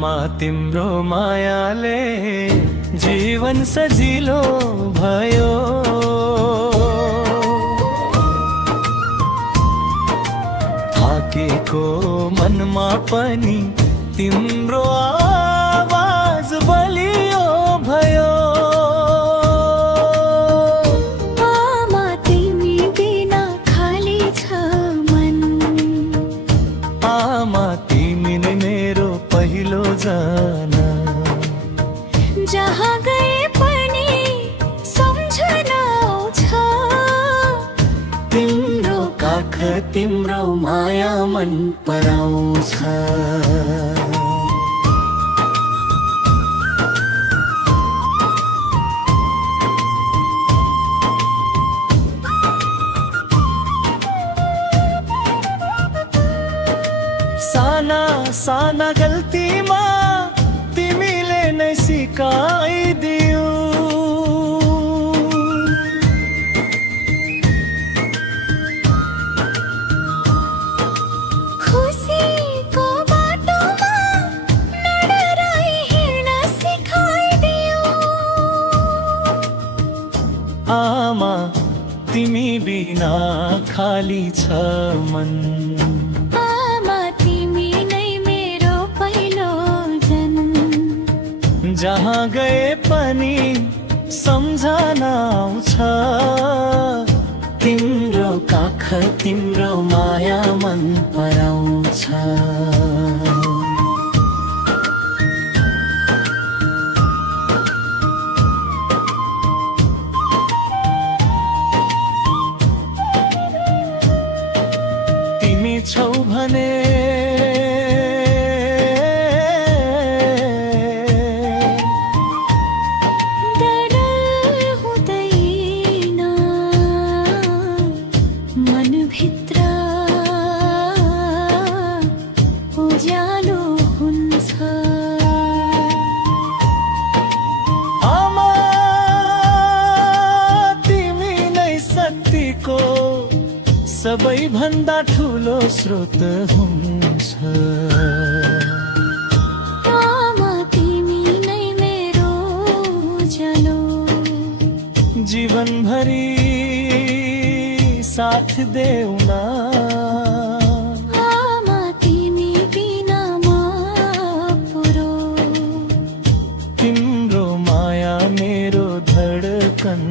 आमा तिम्रो मायाले जीवन सजिलो भयो। थाकेको मनमा पनि तिम्रो आवाज बलियो भयो। आमा तिमी बिना खाली छ मन। आमा तिमी नै मेरो पहिलो जाना। जहाँ गए पनि सम्झना आउँछ। तिम्रो काख तिम्रो माया मन पराउँछ। साना साना गल्तीमा तिमीले नै सिकाइदियो। खुसीको बाटोमा नडराई हिँड्न सिकाइदियो। आमा तिमी बिना खाली छ मन। जहाँ गए पनि सम्झना आउँछ। तिम्रो काख तिम्रो माया मन पराउँछ। तिमी छौ भने उज्यालो हुन्छ। आमा तिमी नै शक्तिको सबैभन्दा ठुलो स्रोत हुन्छ। आमा तिमी नै मेरो उज्यालो। जीवनभरि साथ देऊ न। तिम्रो माया मेरो धडकन